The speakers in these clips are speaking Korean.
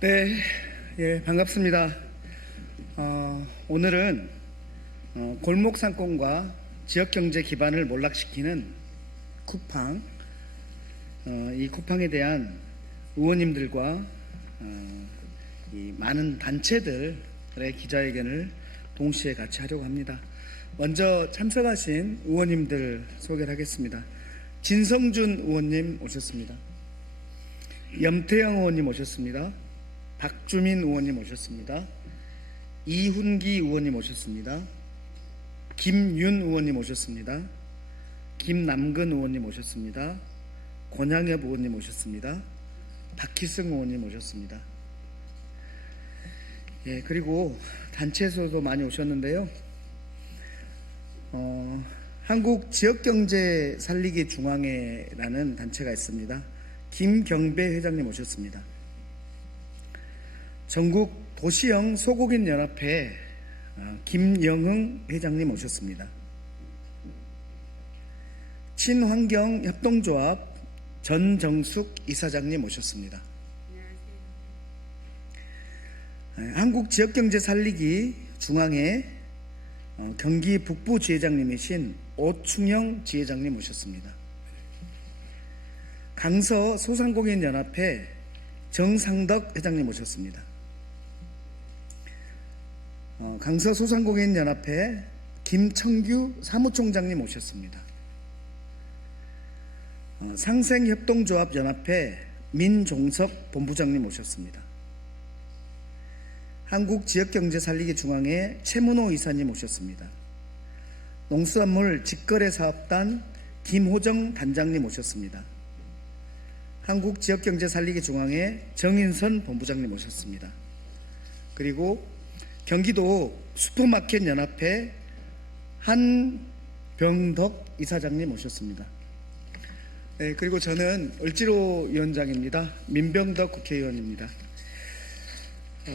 네, 반갑습니다. 오늘은 골목 상권과 지역 경제 기반을 몰락시키는 쿠팡, 이 쿠팡에 대한 의원님들과 이 많은 단체들의 기자회견을 동시에 같이 하려고 합니다. 먼저 참석하신 의원님들 소개를 하겠습니다. 진성준 의원님 오셨습니다. 염태영 의원님 오셨습니다. 박주민 의원님 오셨습니다. 이훈기 의원님 오셨습니다. 김윤 의원님 오셨습니다. 김남근 의원님 오셨습니다. 권양엽 의원님 오셨습니다. 박희승 의원님 오셨습니다. 그리고 단체에서도 많이 오셨는데요. 한국지역경제 살리기 중앙회라는 단체가 있습니다. 김경배 회장님 오셨습니다. 전국 도시형 소국인 연합회 김영흥 회장님 오셨습니다. 친환경 협동조합 전정숙 이사장님 오셨습니다. 한국지역경제 살리기 중앙회 경기 북부 지회장님이신 오충영 지회장님 오셨습니다. 강서 소상공인 연합회 정상덕 회장님 오셨습니다. 강서 소상공인 연합회 김청규 사무총장님 오셨습니다. 상생협동조합 연합회 민종석 본부장님 오셨습니다. 한국지역경제살리기 중앙회 최문호 이사님 오셨습니다. 농수산물 직거래사업단 김호정 단장님 오셨습니다. 한국지역경제살리기 중앙회 정인선 본부장님 오셨습니다. 그리고 경기도 슈퍼마켓 연합회 한병덕 이사장님 오셨습니다. 그리고 저는 을지로 위원장입니다. 민병덕 국회의원입니다.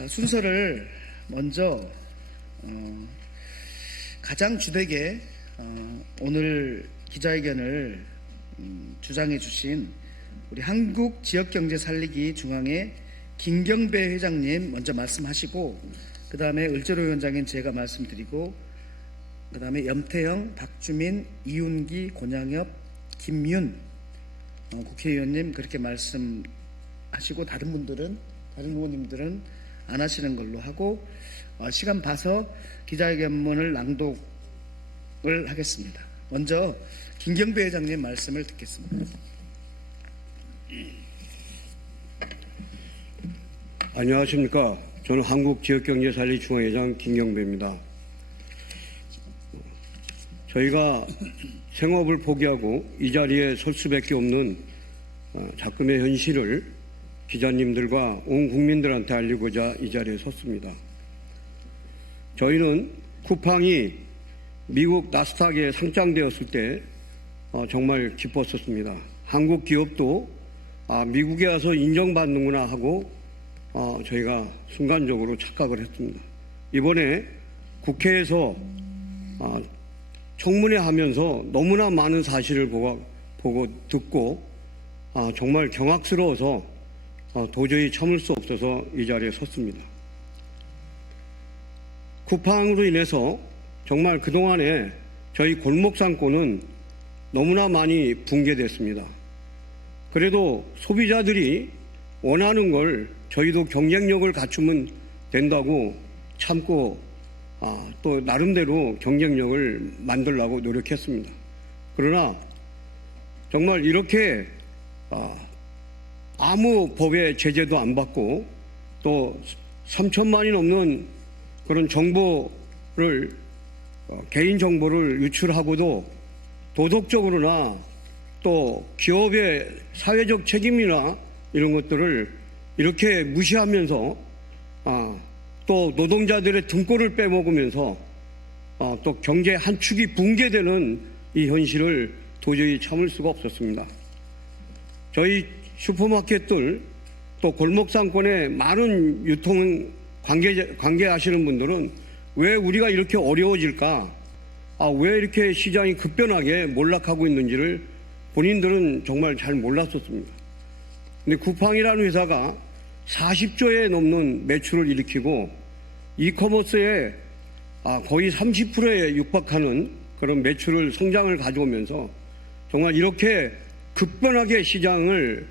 순서를 먼저 가장 주되게 오늘 기자회견을 주장해 주신 우리 한국지역경제살리기 중앙회 김경배 회장님 먼저 말씀하시고, 그 다음에 을지로 위원장인 제가 말씀드리고, 그 다음에 염태영, 박주민, 이윤기, 권양엽, 김윤 국회의원님 그렇게 말씀하시고, 다른 의원님들은 안 하시는 걸로 하고, 시간 봐서 기자회견문을 낭독을 하겠습니다. 먼저 김경배 회장님 말씀을 듣겠습니다. 안녕하십니까. 저는 한국지역경제살리기 중앙회장 김경배입니다. 저희가 생업을 포기하고 이 자리에 설 수밖에 없는 작금의 현실을 기자님들과 온 국민들한테 알리고자 이 자리에 섰습니다. 저희는 쿠팡이 미국 나스닥에 상장되었을 때 정말 기뻤었습니다. 한국 기업도 미국에 와서 인정받는구나 하고 저희가 순간적으로 착각을 했습니다. 이번에 국회에서 청문회 하면서 너무나 많은 사실을 보고 듣고 정말 경악스러워서 도저히 참을 수 없어서 이 자리에 섰습니다. 쿠팡으로 인해서 정말 그동안에 저희 골목상권은 너무나 많이 붕괴됐습니다. 그래도 소비자들이 원하는 걸 저희도 경쟁력을 갖추면 된다고 참고 또 나름대로 경쟁력을 만들려고 노력했습니다. 그러나 정말 이렇게 아무 법의 제재도 안 받고 또 3천만이 넘는 그런 정보를 개인정보를 유출하고도 도덕적으로나 또 기업의 사회적 책임이나 이런 것들을 이렇게 무시하면서 또 노동자들의 등골을 빼먹으면서 또 경제 한 축이 붕괴되는 이 현실을 도저히 참을 수가 없었습니다. 저희 슈퍼마켓들 또 골목상권의 많은 유통 관계하시는 분들은 왜 우리가 이렇게 어려워질까, 왜 이렇게 시장이 급변하게 몰락하고 있는지를 본인들은 정말 잘 몰랐었습니다. 근데 쿠팡이라는 회사가 40조에 넘는 매출을 일으키고 이커머스에 거의 30%에 육박하는 그런 매출을 성장을 가져오면서 정말 이렇게 급변하게 시장을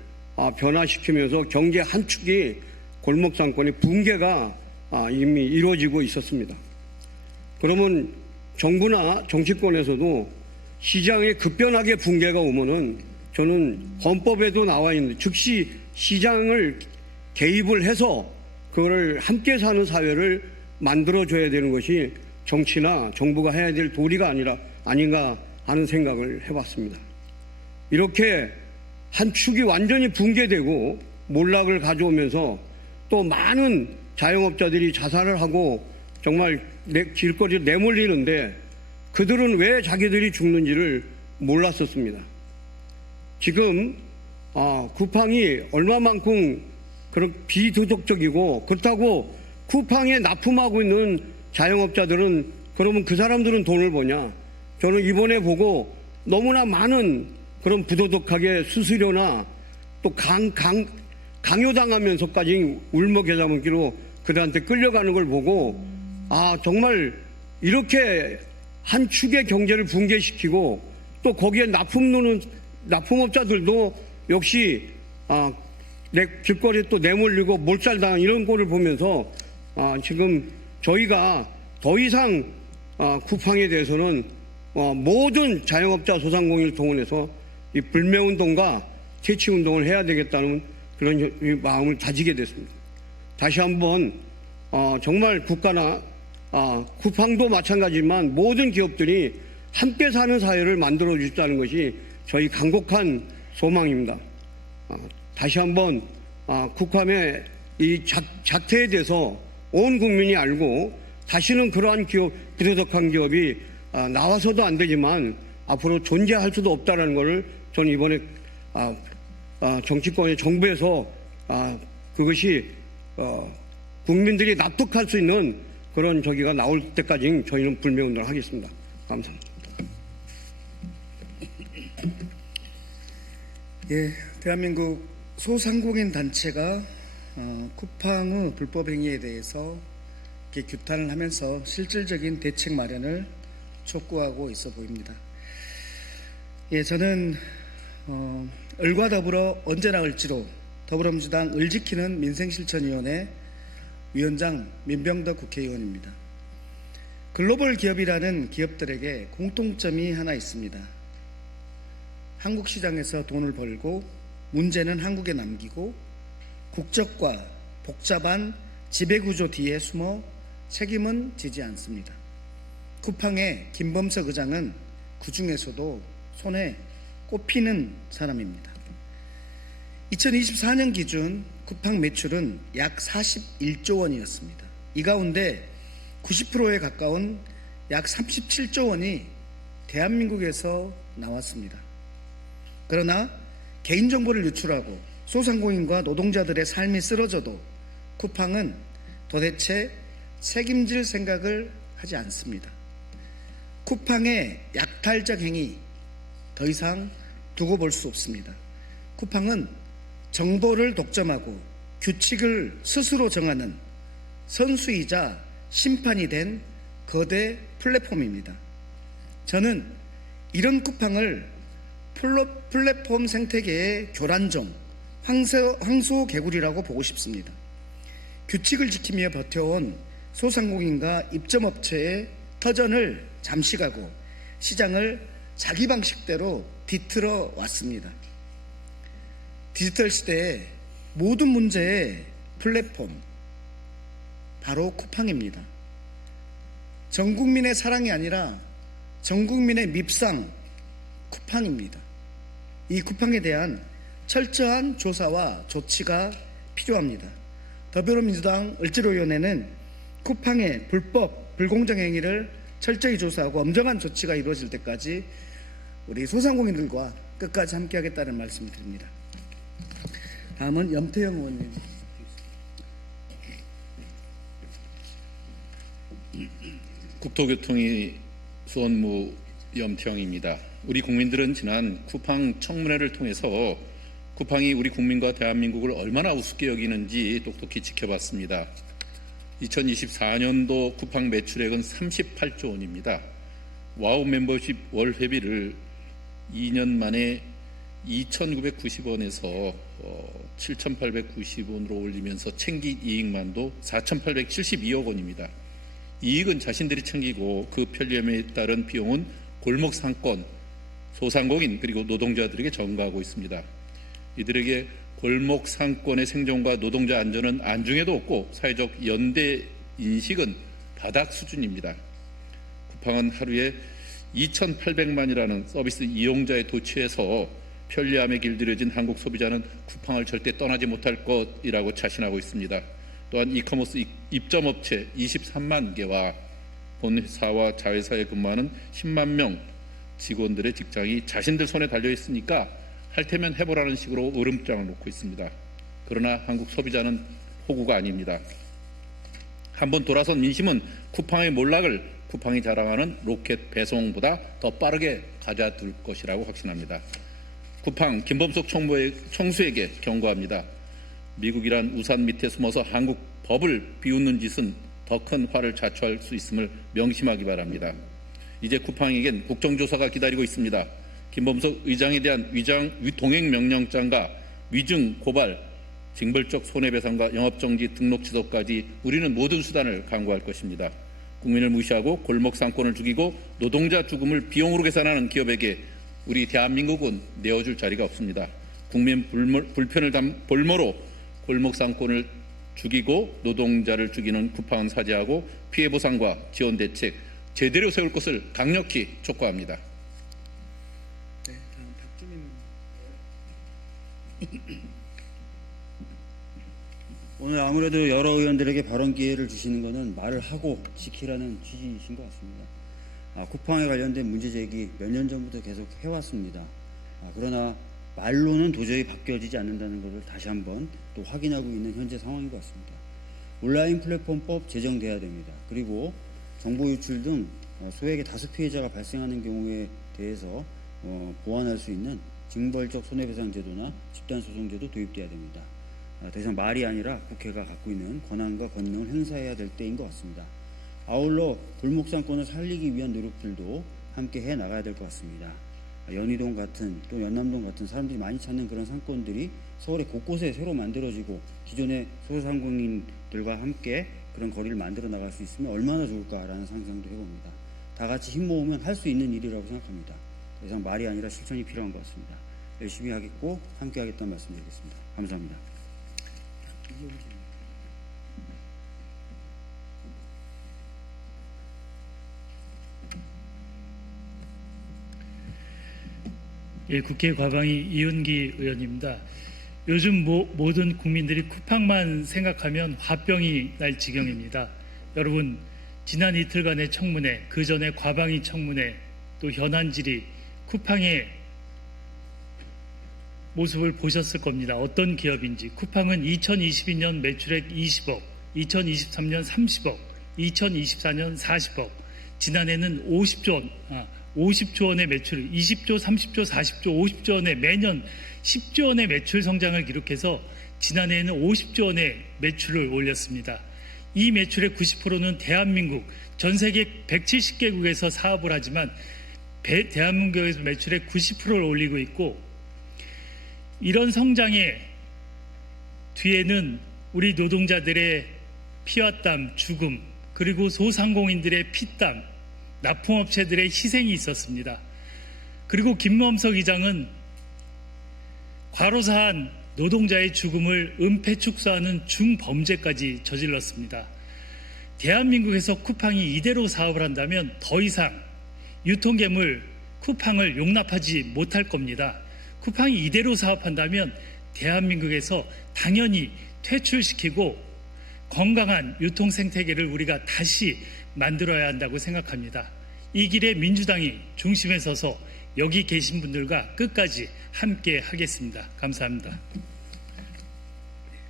변화시키면서 경제 한 축이 골목상권의 붕괴가 이미 이루어지고 있었습니다. 그러면 정부나 정치권에서도 시장에 급변하게 붕괴가 오면은 저는 헌법에도 나와 있는 즉시 시장을 개입을 해서 그거를 함께 사는 사회를 만들어줘야 되는 것이 정치나 정부가 해야 될 도리가 아닌가 하는 생각을 해봤습니다. 이렇게 한 축이 완전히 붕괴되고 몰락을 가져오면서 또 많은 자영업자들이 자살을 하고 정말 길거리로 내몰리는데 그들은 왜 자기들이 죽는지를 몰랐었습니다. 지금 쿠팡이 얼마만큼 그런 비도덕적이고 그렇다고 쿠팡에 납품하고 있는 자영업자들은 그러면 그 사람들은 돈을 버냐? 저는 이번에 보고 너무나 많은 그런 부도덕하게 수수료나 또 강요당하면서까지 울먹여자먹기로 그들한테 끌려가는 걸 보고 정말 이렇게 한 축의 경제를 붕괴시키고 또 거기에 납품업자들도 역시 길거리에 또 내몰리고 몰살당한 이런 꼴을 보면서 지금 저희가 더 이상 쿠팡에 대해서는 모든 자영업자 소상공인을 동원해서 이 불매운동과 퇴치운동을 해야 되겠다는 그런 마음을 다지게 됐습니다. 다시 한번 정말 국가나 쿠팡도 마찬가지지만 모든 기업들이 함께 사는 사회를 만들어 주시다는 것이 저희 간곡한 소망입니다. 다시 한번 쿠팡의 이 자태에 대해서 온 국민이 알고 다시는 그러한 기업, 부도덕한 기업이 나와서도 안 되지만 앞으로 존재할 수도 없다는 것을 저는 이번에 정치권의 정부에서 그것이 국민들이 납득할 수 있는 그런 저기가 나올 때까지 저희는 불매운동을 하겠습니다. 감사합니다. 예, 대한민국 소상공인 단체가 쿠팡의 불법 행위에 대해서 이렇게 규탄을 하면서 실질적인 대책 마련을 촉구하고 있어 보입니다. 예, 저는 을과 더불어 언제나 을지로 더불어민주당 을지키는 민생실천위원회 위원장 민병덕 국회의원입니다. 글로벌 기업이라는 기업들에게 공통점이 하나 있습니다. 한국 시장에서 돈을 벌고 문제는 한국에 남기고 국적과 복잡한 지배구조 뒤에 숨어 책임은 지지 않습니다. 쿠팡의 김범석 의장은 그 중에서도 손에 꼽히는 사람입니다. 2024년 기준 쿠팡 매출은 약 41조 원이었습니다. 이 가운데 90%에 가까운 약 37조 원이 대한민국에서 나왔습니다. 그러나 개인정보를 유출하고 소상공인과 노동자들의 삶이 쓰러져도 쿠팡은 도대체 책임질 생각을 하지 않습니다. 쿠팡의 약탈적 행위 더 이상 두고 볼 수 없습니다. 쿠팡은 정보를 독점하고 규칙을 스스로 정하는 선수이자 심판이 된 거대 플랫폼입니다. 저는 이런 쿠팡을 플랫폼 생태계의 교란종, 황소개구리라고 보고 싶습니다. 규칙을 지키며 버텨온 소상공인과 입점업체의 터전을 잠시 가고 시장을 자기 방식대로 뒤틀어 왔습니다. 디지털 시대의 모든 문제의 플랫폼, 바로 쿠팡입니다. 전 국민의 사랑이 아니라 전 국민의 밉상, 쿠팡입니다. 이 쿠팡에 대한 철저한 조사와 조치가 필요합니다. 더불어민주당 을지로위원회는 쿠팡의 불법, 불공정 행위를 철저히 조사하고 엄정한 조치가 이루어질 때까지 우리 소상공인들과 끝까지 함께하겠다는 말씀을 드립니다. 다음은 염태영 의원님. 국토교통위 수원무 염태영입니다. 우리 국민들은 지난 쿠팡 청문회를 통해서 쿠팡이 우리 국민과 대한민국을 얼마나 우습게 여기는지 똑똑히 지켜봤습니다. 2024년도 쿠팡 매출액은 38조 원입니다. 와우 멤버십 월 회비를 2년 만에 2,990원에서 7,890원으로 올리면서 챙긴 이익만도 4,872억 원입니다. 이익은 자신들이 챙기고 그 편리함에 따른 비용은 골목 상권, 소상공인 그리고 노동자들에게 전가하고 있습니다. 이들에게 골목 상권의 생존과 노동자 안전은 안중에도 없고 사회적 연대 인식은 바닥 수준입니다. 쿠팡은 하루에 2,800만이라는 서비스 이용자에 도취해서 편리함에 길들여진 한국 소비자는 쿠팡을 절대 떠나지 못할 것이라고 자신하고 있습니다. 또한 이커머스 입점업체 23만 개와 본사와 자회사에 근무하는 10만 명 직원들의 직장이 자신들 손에 달려 있으니까 할 테면 해보라는 식으로 으름장을 놓고 있습니다. 그러나 한국 소비자는 호구가 아닙니다. 한번 돌아선 민심은 쿠팡의 몰락을 쿠팡이 자랑하는 로켓 배송보다 더 빠르게 가져둘 것이라고 확신합니다. 쿠팡 김범석 총수에게 경고합니다. 미국이란 우산 밑에 숨어서 한국 법을 비웃는 짓은 더 큰 화를 자초할 수 있음을 명심하기 바랍니다. 이제 쿠팡에겐 국정조사가 기다리고 있습니다. 김범석 의장에 대한 동행명령장과 위증, 고발, 징벌적 손해배상과 영업정지, 등록 취소까지 우리는 모든 수단을 강구할 것입니다. 국민을 무시하고 골목 상권을 죽이고 노동자 죽음을 비용으로 계산하는 기업에게 우리 대한민국은 내어줄 자리가 없습니다. 국민 불편을 볼모로 골목 상권을 죽이고 노동자를 죽이는 쿠팡은 사죄하고 피해 보상과 지원 대책 제대로 세울 것을 강력히 촉구합니다. 네, 다음 박주민. 오늘 아무래도 여러 의원들에게 발언 기회를 주시는 것은 말을 하고 지키라는 취지이신 것 같습니다. 쿠팡에 관련된 문제 제기 몇 년 전부터 계속 해왔습니다. 그러나 말로는 도저히 바뀌어지지 않는다는 것을 다시 한번 또 확인하고 있는 현재 상황인 것 같습니다. 온라인 플랫폼법 제정돼야 됩니다. 그리고 정보 유출 등 소액의 다수 피해자가 발생하는 경우에 대해서 보완할 수 있는 징벌적 손해배상 제도나 집단소송제도 도입돼야 됩니다. 더 이상 말이 아니라 국회가 갖고 있는 권한과 권능을 행사해야 될 때인 것 같습니다. 아울러 골목상권을 살리기 위한 노력들도 함께 해 나가야 될 것 같습니다. 연희동 같은 또 연남동 같은 사람들이 많이 찾는 그런 상권들이 서울의 곳곳에 새로 만들어지고 기존의 소상공인들과 함께 그런 거리를 만들어 나갈 수 있으면 얼마나 좋을까라는 상상도 해봅니다. 다 같이 힘 모으면 할 수 있는 일이라고 생각합니다. 더 이상 말이 아니라 실천이 필요한 것 같습니다. 열심히 하겠고 함께 하겠다는 말씀드리겠습니다. 감사합니다. 예, 국회 과방위 이은기 의원입니다. 요즘 모든 국민들이 쿠팡만 생각하면 화병이 날 지경입니다. 여러분, 지난 이틀간의 청문회, 그 전에 과방위 청문회, 또 현안 질의, 쿠팡의 모습을 보셨을 겁니다. 어떤 기업인지. 쿠팡은 2022년 매출액 20억, 2023년 30억, 2024년 40억, 지난해는 50조 원의 매출, 20조, 30조, 40조, 50조 원의 매년 10조 원의 매출 성장을 기록해서 지난해에는 50조 원의 매출을 올렸습니다. 이 매출의 90%는 대한민국, 전 세계 170개국에서 사업을 하지만 대한민국에서 매출의 90%를 올리고 있고, 이런 성장의 뒤에는 우리 노동자들의 피와 땀, 죽음, 그리고 소상공인들의 피땀, 납품업체들의 희생이 있었습니다. 그리고 김범석 의장은 과로사한 노동자의 죽음을 은폐축소하는 중범죄까지 저질렀습니다. 대한민국에서 쿠팡이 이대로 사업을 한다면 더 이상 유통괴물 쿠팡을 용납하지 못할 겁니다. 쿠팡이 이대로 사업한다면 대한민국에서 당연히 퇴출시키고 건강한 유통 생태계를 우리가 다시 만들어야 한다고 생각합니다. 이 길에 민주당이 중심에 서서 여기 계신 분들과 끝까지 함께 하겠습니다. 감사합니다.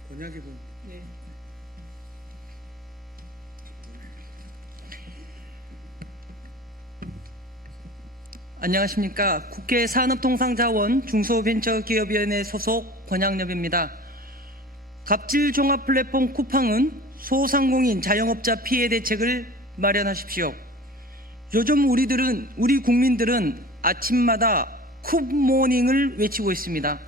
권як이 분. 안녕하십니까. 국회 산업통상자원 중소벤처기업위원회 소속 권양엽입니다. 갑질 종합 플랫폼 쿠팡은 소상공인 자영업자 피해 대책을 마련하십시오. 요즘 우리 국민들은 아침마다 쿱모닝을 외치고 있습니다.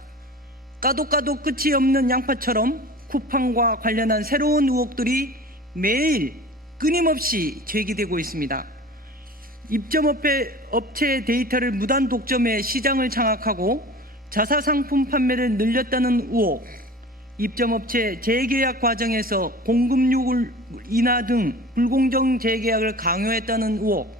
까도 끝이 없는 양파처럼 쿠팡과 관련한 새로운 의혹들이 매일 끊임없이 제기되고 있습니다. 입점업체 데이터를 무단 독점해 시장을 장악하고 자사상품 판매를 늘렸다는 의혹, 입점업체 재계약 과정에서 공급률 인하 등 불공정 재계약을 강요했다는 의혹,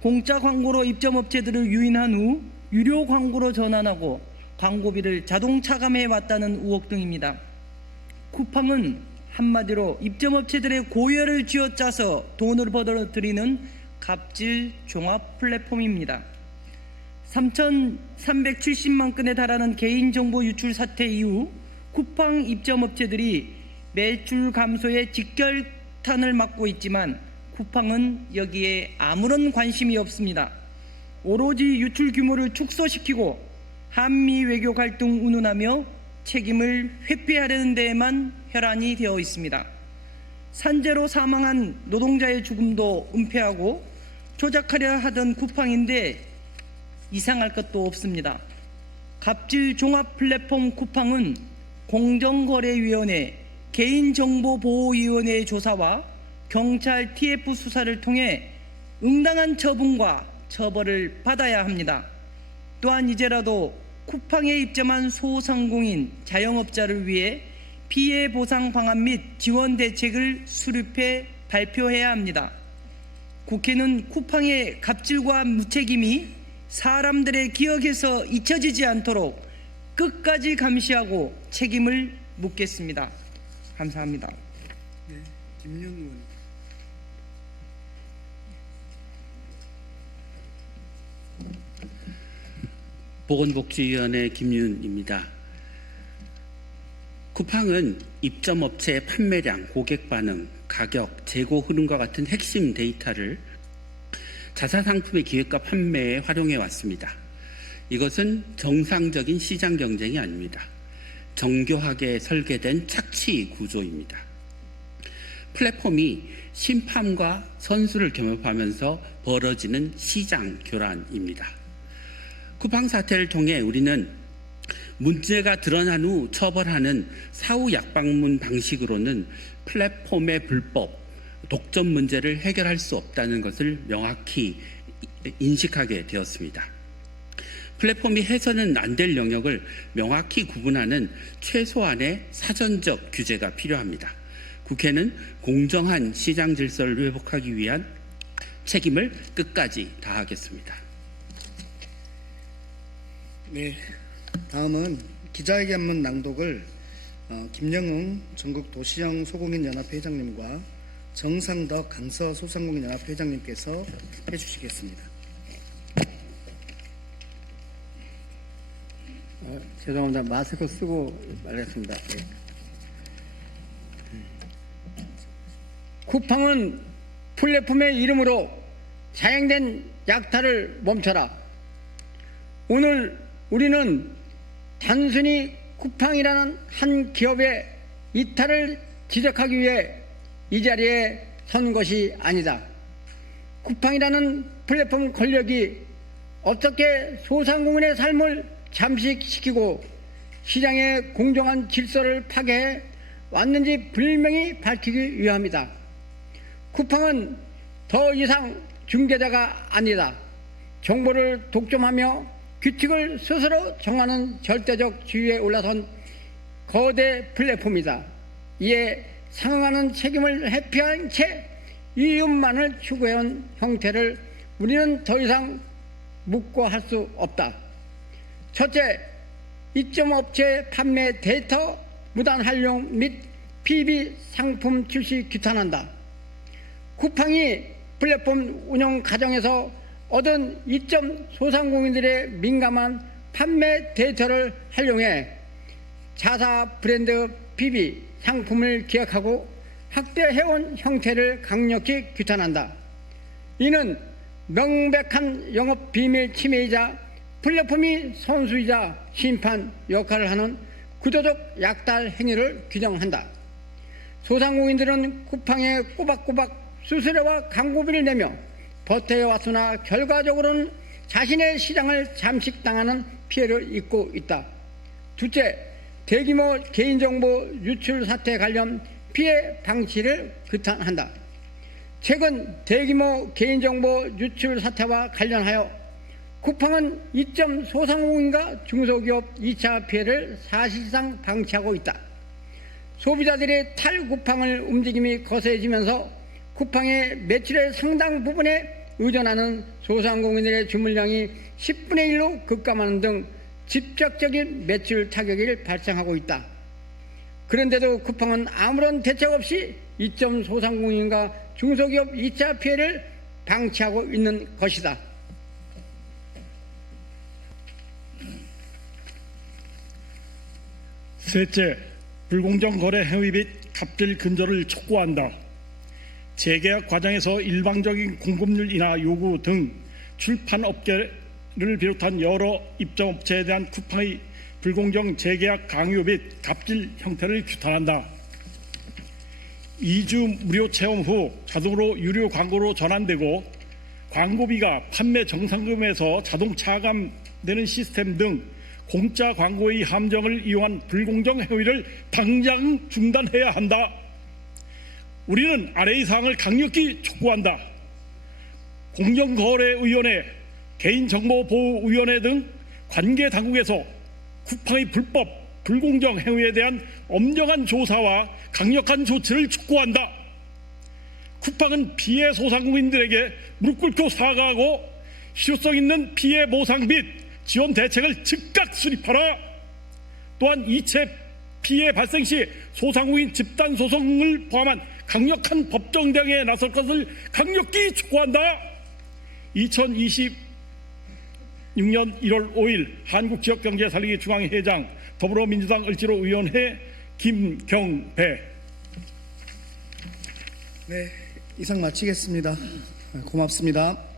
공짜 광고로 입점업체들을 유인한 후 유료 광고로 전환하고 광고비를 자동 차감해 왔다는 의혹 등입니다. 쿠팡은 한마디로 입점업체들의 고열을 쥐어짜서 돈을 벌어들이는 갑질 종합 플랫폼입니다. 3,370만 건에 달하는 개인정보 유출 사태 이후 쿠팡 입점업체들이 매출 감소에 직결탄을 맞고 있지만 쿠팡은 여기에 아무런 관심이 없습니다. 오로지 유출 규모를 축소시키고 한미 외교 갈등 운운하며 책임을 회피하려는 데에만 혈안이 되어 있습니다. 산재로 사망한 노동자의 죽음도 은폐하고 조작하려 하던 쿠팡인데 이상할 것도 없습니다. 갑질 종합 플랫폼 쿠팡은 공정거래위원회, 개인정보보호위원회의 조사와 경찰 TF 수사를 통해 응당한 처분과 처벌을 받아야 합니다. 또한 이제라도 쿠팡에 입점한 소상공인 자영업자를 위해 피해 보상 방안 및 지원 대책을 수립해 발표해야 합니다. 국회는 쿠팡의 갑질과 무책임이 사람들의 기억에서 잊혀지지 않도록 끝까지 감시하고 책임을 묻겠습니다. 감사합니다. 네, 김윤 의원. 보건복지위원회 김윤입니다. 쿠팡은 입점업체의 판매량, 고객 반응, 가격, 재고 흐름과 같은 핵심 데이터를 자사상품의 기획과 판매에 활용해 왔습니다. 이것은 정상적인 시장 경쟁이 아닙니다. 정교하게 설계된 착취 구조입니다. 플랫폼이 심판과 선수를 겸업하면서 벌어지는 시장 교란입니다. 쿠팡 사태를 통해 우리는 문제가 드러난 후 처벌하는 사후 약방문 방식으로는 플랫폼의 불법, 독점 문제를 해결할 수 없다는 것을 명확히 인식하게 되었습니다. 플랫폼이 해서는 안 될 영역을 명확히 구분하는 최소한의 사전적 규제가 필요합니다. 국회는 공정한 시장 질서를 회복하기 위한 책임을 끝까지 다하겠습니다. 네, 다음은 기자회견문 낭독을 김영웅 전국 도시형 소공인연합회 회장님과 정상덕 강서 소상공인연합회 회장님께서 해주시겠습니다. 죄송합니다. 마스크 쓰고 말했습니다. 네. 쿠팡은 플랫폼의 이름으로 자행된 약탈을 멈춰라. 오늘 우리는 단순히 쿠팡이라는 한 기업의 이탈을 지적하기 위해 이 자리에 선 것이 아니다. 쿠팡이라는 플랫폼 권력이 어떻게 소상공인의 삶을 잠식시키고 시장의 공정한 질서를 파괴해 왔는지 분명히 밝히기 위함이다. 쿠팡은 더 이상 중개자가 아니다. 정보를 독점하며 규칙을 스스로 정하는 절대적 지위에 올라선 거대 플랫폼이다. 이에 상응하는 책임을 회피한 채 이윤만을 추구해온 형태를 우리는 더 이상 묵고할 수 없다. 첫째, 입점업체 판매 데이터 무단 활용 및 PB 상품 출시 규탄한다. 쿠팡이 플랫폼 운영 과정에서 얻은 입점 소상공인들의 민감한 판매 데이터를 활용해 자사 브랜드 PB 상품을 기획하고 확대해온 형태를 강력히 규탄한다. 이는 명백한 영업 비밀 침해이자 플랫폼이 선수이자 심판 역할을 하는 구조적 약달 행위를 규정한다. 소상공인들은 쿠팡에 꼬박꼬박 수수료와 광고비를 내며 버텨왔으나 결과적으로는 자신의 시장을 잠식당하는 피해를 입고 있다. 둘째, 대규모 개인정보 유출 사태 관련 피해 방치를 규탄한다. 최근 대규모 개인정보 유출 사태와 관련하여 쿠팡은 이점 소상공인과 중소기업 2차 피해를 사실상 방치하고 있다. 소비자들의 탈쿠팡을 움직임이 거세지면서 쿠팡의 매출의 상당 부분에 의존하는 소상공인들의 주문량이 10분의 1로 급감하는 등 직접적인 매출 타격이 발생하고 있다. 그런데도 쿠팡은 아무런 대책 없이 이점 소상공인과 중소기업 2차 피해를 방치하고 있는 것이다. 셋째, 불공정 거래 행위 및 갑질 근절을 촉구한다. 재계약 과정에서 일방적인 공급률 인하 요구 등 출판업계를 비롯한 여러 입점업체에 대한 쿠팡의 불공정 재계약 강요 및 갑질 형태를 규탄한다. 2주 무료 체험 후 자동으로 유료 광고로 전환되고 광고비가 판매 정상금에서 자동 차감되는 시스템 등 공짜 광고의 함정을 이용한 불공정 행위를 당장 중단해야 한다. 우리는 아래의 사항을 강력히 촉구한다. 공정거래위원회, 개인정보보호위원회 등 관계 당국에서 쿠팡의 불법, 불공정 행위에 대한 엄정한 조사와 강력한 조치를 촉구한다. 쿠팡은 피해 소상공인들에게 무릎 꿇고 사과하고 실효성 있는 피해 보상 및 지원 대책을 즉각 수립하라. 또한 이체 피해 발생 시 소상공인 집단 소송을 포함한 강력한 법정 대응에 나설 것을 강력히 촉구한다. 2026년 1월 5일 한국지역경제살리기 중앙회장 더불어민주당 을지로위원회 김경배. 네, 이상 마치겠습니다. 고맙습니다.